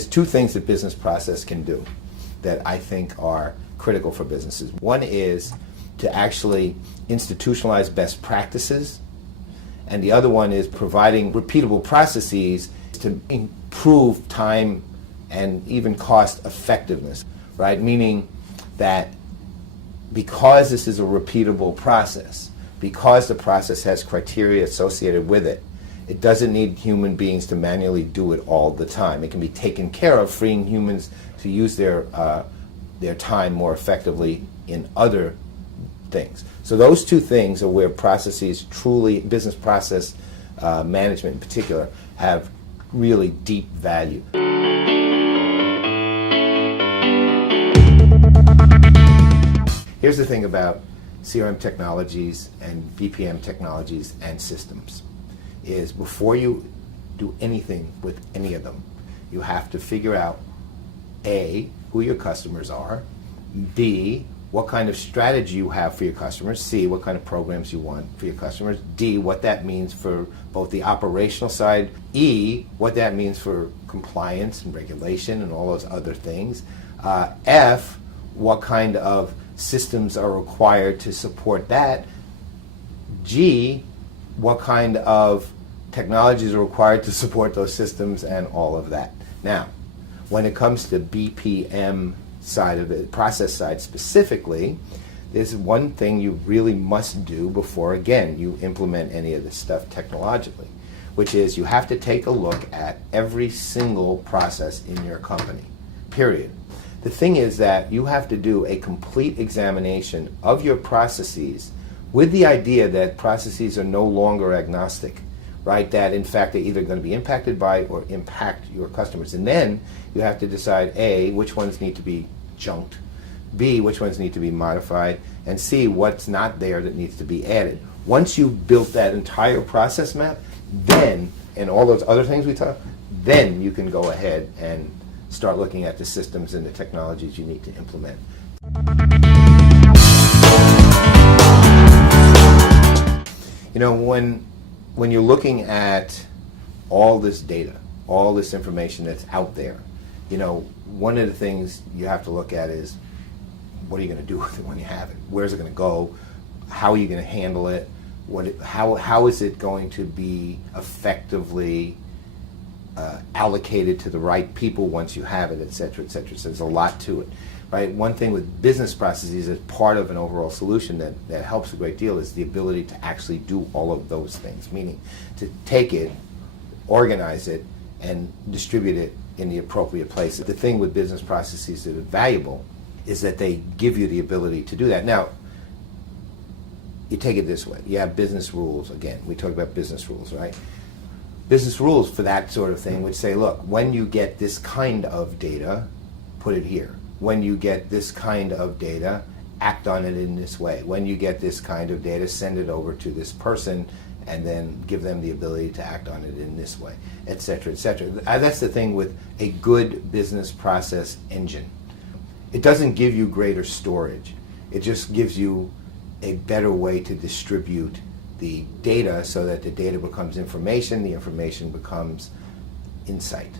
there's two things that business process can do that I think are critical for businesses. One is to actually institutionalize best practices, and the other one is providing repeatable processes to improve time and even cost effectiveness, right? Meaning that because this is a repeatable process, because the process has criteria associated with it, it doesn't need human beings to manually do it all the time. It can be taken care of, freeing humans to use their time more effectively in other things. So those two things are where processes truly, business process management in particular, have really deep value. Here's the thing about CRM technologies and BPM technologies and systems, is before you do anything with any of them, you have to figure out A, who your customers are, B, what kind of strategy you have for your customers, C, what kind of programs you want for your customers, D, what that means for both the operational side, E, what that means for compliance and regulation and all those other things, F, what kind of systems are required to support that, G, what kind of technologies are required to support those systems, and all of that. Now, when it comes to BPM side of it, process side specifically, there's one thing you really must do before, again, you implement any of this stuff technologically, which is you have to take a look at every single process in your company, period. The thing is that you have to do a complete examination of your processes with the idea that processes are no longer agnostic, right? That in fact they're either going to be impacted by or impact your customers. And then you have to decide A, which ones need to be junked, B, which ones need to be modified, and C, what's not there that needs to be added. Once you've built that entire process map, then, and all those other things we talked, then you can go ahead and start looking at the systems and the technologies you need to implement. You know, when you're looking at all this data, all this information that's out there, you know, one of the things you have to look at is, what are you going to do with it when you have it? Where's it going to go? How are you going to handle it? How is it going to be effectively allocated to the right people once you have it, et cetera, et cetera. So there's a lot to it, right? One thing with business processes as part of an overall solution that helps a great deal is the ability to actually do all of those things, meaning to take it, organize it, and distribute it in the appropriate place. The thing with business processes that are valuable is that they give you the ability to do that. Now, you take it this way. You have business rules. Again, we talk about business rules, right? Business rules for that sort of thing would say, look, when you get this kind of data, put it here. When you get this kind of data, act on it in this way. When you get this kind of data, send it over to this person and then give them the ability to act on it in this way, et cetera, et cetera. That's the thing with a good business process engine. It doesn't give you greater storage. It just gives you a better way to distribute the data so that the data becomes information, the information becomes insight.